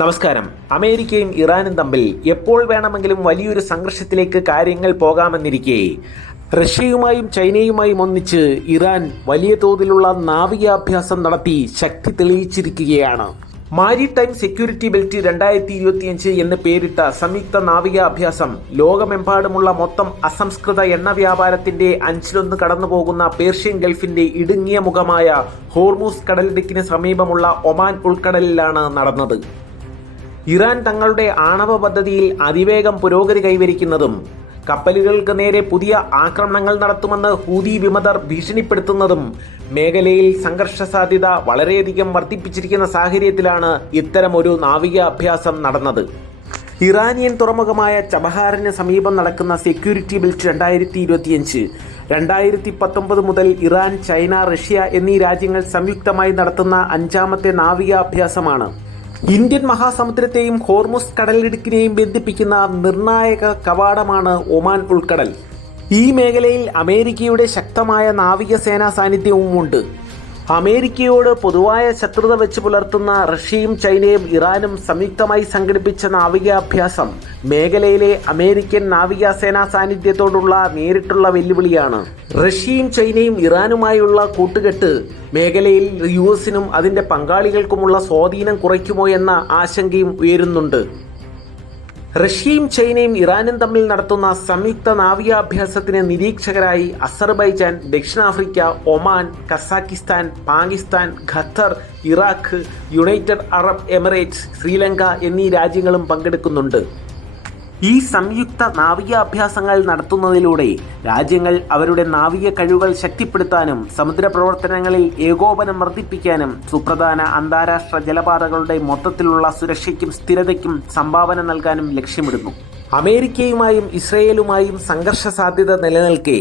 നമസ്കാരം. അമേരിക്കയും ഇറാനും തമ്മിൽ എപ്പോൾ വേണമെങ്കിലും വലിയൊരു സംഘർഷത്തിലേക്ക് കാര്യങ്ങൾ പോകാമെന്നിരിക്കെ റഷ്യയുമായും ചൈനയുമായും ഒന്നിച്ച് ഇറാൻ വലിയ തോതിലുള്ള നാവികാഭ്യാസം നടത്തി ശക്തി തെളിയിച്ചിരിക്കുകയാണ്. മാരിടൈം സെക്യൂരിറ്റി ബെൽറ്റ് 2025 എന്ന് പേരിട്ട സംയുക്ത നാവികാഭ്യാസം ലോകമെമ്പാടുമുള്ള മൊത്തം അസംസ്കൃത എണ്ണ വ്യാപാരത്തിന്റെ 1/5 കടന്നുപോകുന്ന പേർഷ്യൻ ഗൾഫിന്റെ ഇടുങ്ങിയ മുഖമായ ഹോർമൂസ് കടലിടുക്കിന് സമീപമുള്ള ഒമാൻ ഉൾക്കടലിലാണ് നടന്നത്. ഇറാൻ തങ്ങളുടെ ആണവ പദ്ധതിയിൽ അതിവേഗം പുരോഗതി കൈവരിക്കുന്നതും കപ്പലുകൾക്ക് നേരെ പുതിയ ആക്രമണങ്ങൾ നടത്തുമെന്ന് ഹൂതി വിമതർ ഭീഷണിപ്പെടുത്തുന്നതും മേഖലയിൽ സംഘർഷ സാധ്യത വളരെയധികം വർദ്ധിപ്പിച്ചിരിക്കുന്ന സാഹചര്യത്തിലാണ് ഇത്തരമൊരു നാവികാഭ്യാസം നടന്നത്. ഇറാനിയൻ തുറമുഖമായ ചബഹാറിന് സമീപം നടക്കുന്ന സെക്യൂരിറ്റി ബെൽറ്റ് 2025 2019 മുതൽ ഇറാൻ, ചൈന, റഷ്യ എന്നീ രാജ്യങ്ങൾ സംയുക്തമായി നടത്തുന്ന 5ാമത്തെ നാവികാഭ്യാസമാണ്. ഇന്ത്യൻ മഹാസമുദ്രത്തെയും ഹോർമുസ് കടലിടുക്കിനെയും ബന്ധിപ്പിക്കുന്ന നിർണായക കവാടമാണ് ഒമാൻ ഉൾക്കടൽ. ഈ മേഖലയിൽ അമേരിക്കയുടെ ശക്തമായ നാവികസേനാ സാന്നിധ്യവുമുണ്ട്. അമേരിക്കയോട് പൊതുവായ ശത്രുത വെച്ച് പുലർത്തുന്ന റഷ്യയും ചൈനയും ഇറാനും സംയുക്തമായി സംഘടിപ്പിച്ച നാവികാഭ്യാസം മേഖലയിലെ അമേരിക്കൻ നാവികസേനാ സാന്നിധ്യത്തോടുള്ള നേരിട്ടുള്ള വെല്ലുവിളിയാണ്. റഷ്യയും ചൈനയും ഇറാനുമായുള്ള കൂട്ടുകെട്ട് മേഖലയിൽ യുഎസിനും അതിന്റെ പങ്കാളികൾക്കുമുള്ള സ്വാധീനം കുറയ്ക്കുമോ എന്ന ആശങ്കയും ഉയരുന്നുണ്ട്. റഷ്യയും ചൈനയും ഇറാനും തമ്മിൽ നടത്തുന്ന സംയുക്ത നാവികാഭ്യാസത്തിന് നിരീക്ഷകരായി അസർബൈജാൻ, ദക്ഷിണാഫ്രിക്ക, Oman, Kazakhstan, Pakistan, Qatar, Iraq, United Arab Emirates, Sri Lanka എന്നീ രാജ്യങ്ങളും പങ്കെടുക്കുന്നുണ്ട്. ഈ സംയുക്ത നാവികാഭ്യാസങ്ങൾ നടത്തുന്നതിലൂടെ രാജ്യങ്ങൾ അവരുടെ നാവിക കഴിവുകൾ ശക്തിപ്പെടുത്താനും സമുദ്ര പ്രവർത്തനങ്ങളിൽ ഏകോപനം വർദ്ധിപ്പിക്കാനും സുപ്രധാന അന്താരാഷ്ട്ര ജലപാതകളുടെ മൊത്തത്തിലുള്ള സുരക്ഷയ്ക്കും സ്ഥിരതയ്ക്കും സംഭാവന നൽകാനും ലക്ഷ്യമിടുന്നു. അമേരിക്കയുമായും ഇസ്രയേലുമായും സംഘർഷ സാധ്യത നിലനിൽക്കെ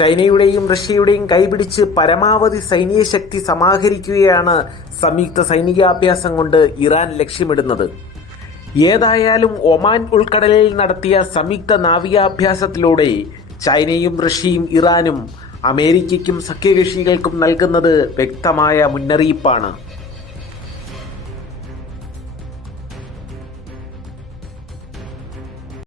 ചൈനയുടെയും റഷ്യയുടെയും കൈപിടിച്ച് പരമാവധി സൈനിക ശക്തി സമാഹരിക്കുകയാണ് സംയുക്ത സൈനികാഭ്യാസം കൊണ്ട് ഇറാൻ ലക്ഷ്യമിടുന്നത്. ഏതായാലും ഒമാൻ ഉൾക്കടലിൽ നടത്തിയ സംയുക്ത നാവികാഭ്യാസത്തിലൂടെ ചൈനയും റഷ്യയും ഇറാനും അമേരിക്കയ്ക്കും സഖ്യകക്ഷികൾക്കും നൽകുന്നത് വ്യക്തമായ മുന്നറിയിപ്പാണ്.